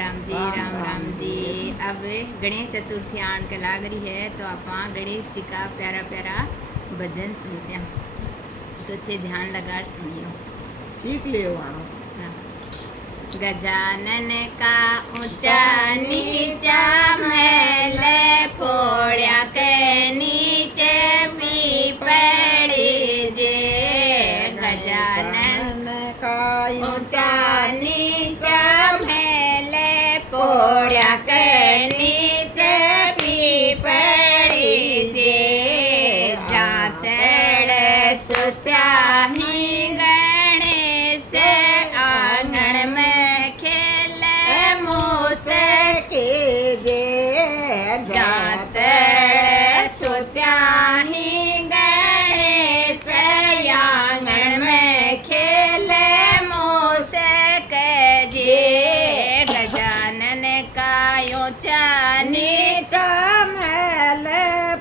राम जी। अब गणेश चतुर्थी आन के लाग रही है तो आप गणेश जी का प्यारा प्यारा भजन सुनसिया, तो थे ध्यान लगा सुनियो, सीख ले वाणो। गजानन का ऊंचा नीचा महल पोड़्या के नीचे पीपड़ी जे। गजानन का ऊंचा नीचा महल पोड़्या के नीचे पीपड़ी जे। जातड़ सुत्या ही गणेश आंगण में खेले मूसे के जे। जातड़ सुत्या ही गणेश आंगण में खेले मूसे के जे। गजानन का ऊंचा नीचा महल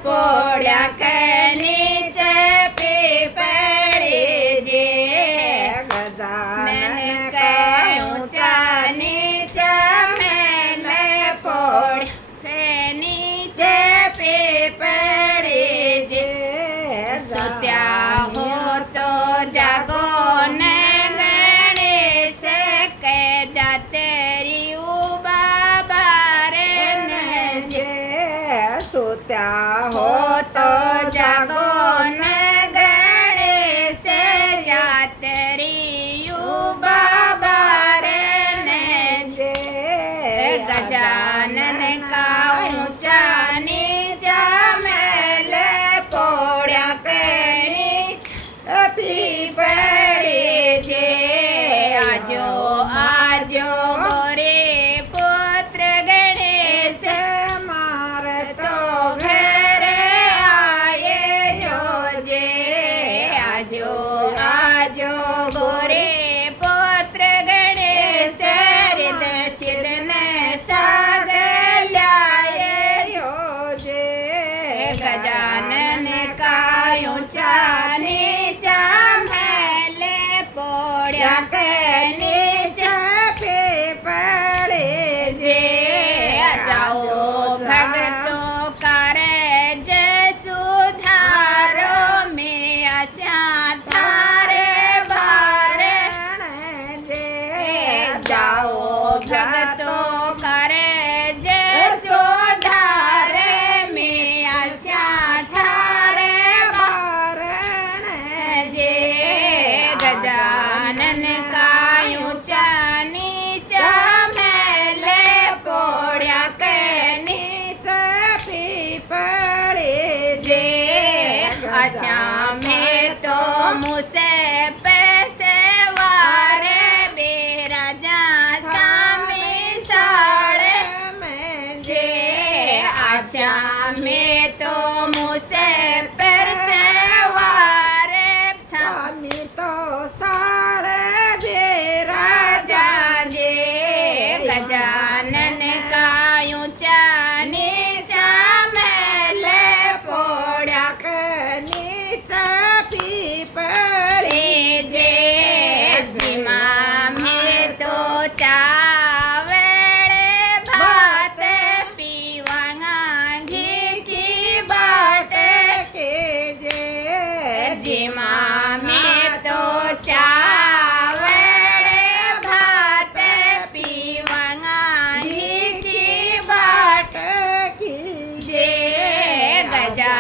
पोड़्या के नीचे पीपड़ी जे। गजानन का ऊंचा नीचा महल पोड़ के नीचे पीपड़ी जे। सुत्या हो तो जागो न गणेश के जाते सोत्या हो तो जागो न गणेश जातरी बाबारन जे। गजानन का ऊंचा नीचा महल पोड़्या के नीचे पीपड़ी जे। आजो आजो गोरे पुत्र गणेश मार तो घर आए जो जे। आजो आजो गोरे पुत्र गणेश रिद सिरन साग ल्याए जो जे। गजानन का ऊंचा नीचा महल पोड़्या के नीचे पीपड़ी जे। जाओ भगतों कारज सुधारो में आशा थारे भारण जे। जाओ भगतों कारज सुधारे में आशा थारे भारण जे। गजानन का ऊंचा नीचा महल पोड़्या के नीचे पीपड़ी जे। आशा में तो मुझसे पैसे वारे बेराजा सामी साड़े में जे। आशा में तो मुझसे पैसे वारे स्वामी तो साड़े बेरा राजा जे। गजानन का ऊंचा नीचा महल पोड़्या के नीचे पीपड़ी जे। जिमा में तो चावल भात पीवांगा घी की बाट के जे। जिमा में तो चावल भात पीवांगा घी की बाट की जे। गजा